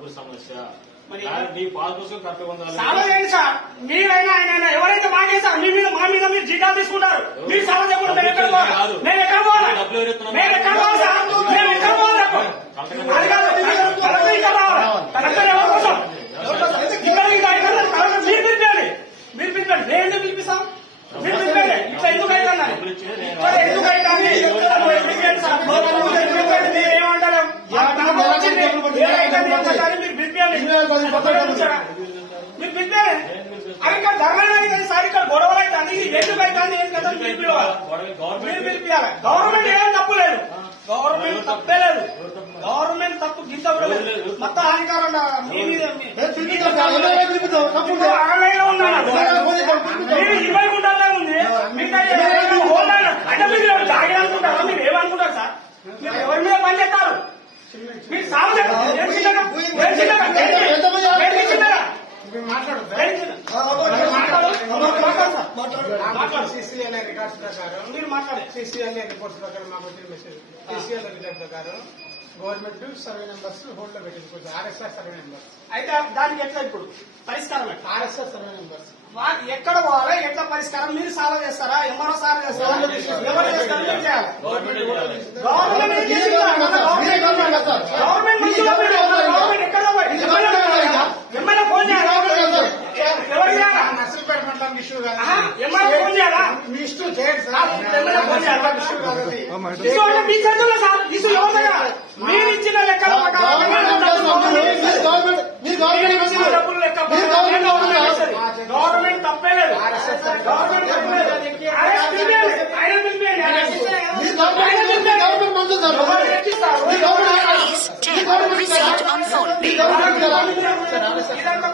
డబ్బులు సమస్య. మరి మీ పాస్ పుస్తకం కరెక్ట్గా ఉండాలి. సాల్వ్ చేయండి సార్. మీరైనా ఆయన ఎవరైతే మాకేసారు మీ మీద మా మీద మీరు జీతాలు తీసుకుంటారు. మీరు సాల్వ్ చేయకుండా మేము ఎక్కడ పోవాలి? మేము ఎక్కడ పోవాలి? మేము ఎక్కడ పోవాలి సార్? మేము ఎక్కడ పోవాలి? అది కాదు, కలెక్టర్ ఇక్కడ రావాలి. కలెక్టర్ ఎవరి కోసం? ఇక్కడ మీరు పిలిపండి. మీరు పిలిపండి. నేను ఎందుకు పిలిపిస్తాం? మీరు పిలిపండి. ఇట్లా ఎందుకు అవుతున్నారు? ఎందుకు అవుతుంది? మీరు ఏమంటారు? మీరు పిలిపండి. మీరు పిలిపే అది ఇక్కడ ధర్మం అయితే సార్, ఇక్కడ గొడవలు అయితే అది ఎందుకు అవుతుంది? ఏం కదా మీరు పిలిపియాలి. గవర్నమెంట్ ఏం తప్పు లేదు. గవర్నమెంట్ తప్పే లేదు. గవర్నమెంట్ తప్పు గింత మొత్తం అధికారం మీ మీద ఆన్లైన్ లో ఉన్నాను. మీరు 20 గుంటల్లో ఉంది. అంటే మీరు జాగి అనుకుంటారా? మీరు ఏమనుకుంటారు సార్? మీరు ఎవరి మీద పని చేస్తారు? మీరు సాగు CCLA రికార్డ్స్ ప్రకారం మీరు మాట్లాడే CCLA రిపోర్ట్స్ ప్రకారం మాకు వచ్చిన మెసేజ్ CCLA రికార్డ్ ప్రకారం గవర్నమెంట్ సర్వే నెంబర్స్ హోల్డ్ లో పెట్టించుకోవచ్చు. RSR సర్వే నెంబర్స్ అయితే దానికి ఎట్లా ఇప్పుడు పరిష్కారం RSR సర్వే నెంబర్స్ ఎక్కడ పోవాలి? ఎట్లా పరిష్కారం? మీరు సాల్వ్ చేస్తారా? ఎంఆర్ఓ సాల్వ్ చేస్తారా? ఎవరు చేస్తారు? మీరు చేయాలి. గవర్నమెంట్ ఎక్కడ ఎమ్మెల్యే ఫోన్ చేయాలా? ఎవరు చేయాలా? నర్సంపేట మండలం ఇష్యూ కాదు. ఎమ్మెల్యే ఫోన్ చేయాలా? మీ ఇష్యూ చేయండి సార్. ఎమ్మెల్యే ఫోన్ చేయాలా? ఇష్యూ కాదు. ఇష్యూ అంటే మీ చేతుల్లో సార్. ఇష్యూ ఎవరి దగ్గర? మీరు ఇచ్చిన లెక్కల ప్రకారం డబ్బులు లెక్క గవర్నమెంట్ తప్పే లేదు. గవర్నమెంట్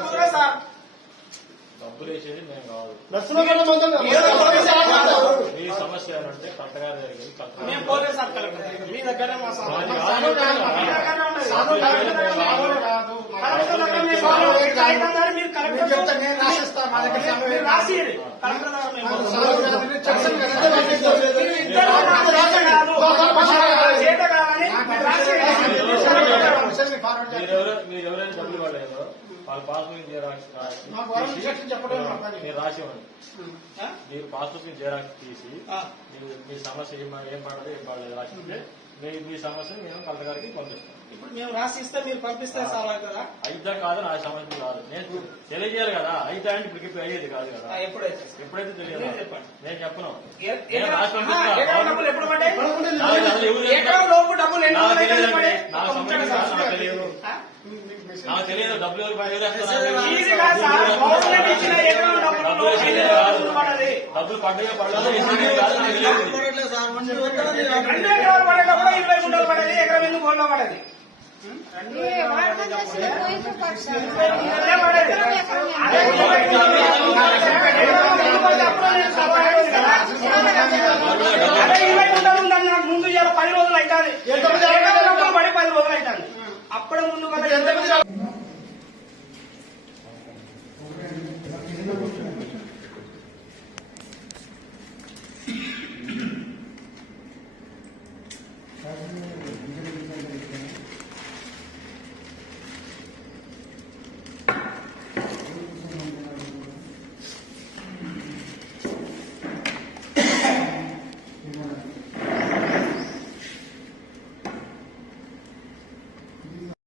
కుదరదు సార్. డబ్బులు వేసేది మేము కాదు. మీ సమస్య అంటే కరెక్ట్గా జరిగింది. మేము పోతే సార్ కలెక్టర్ మీ దగ్గర మా రాసి కలెక్టర్ మీరు ఎవరైనా డబ్బులు పడలేదో వాళ్ళ పాస్బుక్ జిరాక్స్ మీరు రాసి ఇవ్వండి. మీరు పాస్బుక్ జిరాక్స్ తీసి మీ సమస్య ఏం పడదు ఏం పడలేదు రాసిస్తే మీ సమస్యను మేము కలెక్టర్ గారికి పంపిస్తాం. ఇప్పుడు మేము రాసిస్తే మీరు పంపిస్తే సార్ కదా? అయిద్దా కాదు నా సమస్య కాదు. నేను తెలియజేయాలి కదా. అయిద్దా అంటే ఇప్పుడు అయ్యేది కాదు కదా. ఎప్పుడైతే తెలియదు నేను చెప్పను. ఎప్పుడు పడ్డాయి? నాకు తెలియదు. డబ్బులు ఎవరు డబ్బులు పడ్డాయో పడలేదో 20 గుంటలు పడేది. ఎకరం ఎందుకు గోల్డ్ పడేది? ముందు 10 రోజులు అవుతుంది. పడి 10 రోజులు అవుతుంది. అప్పుడు ముందు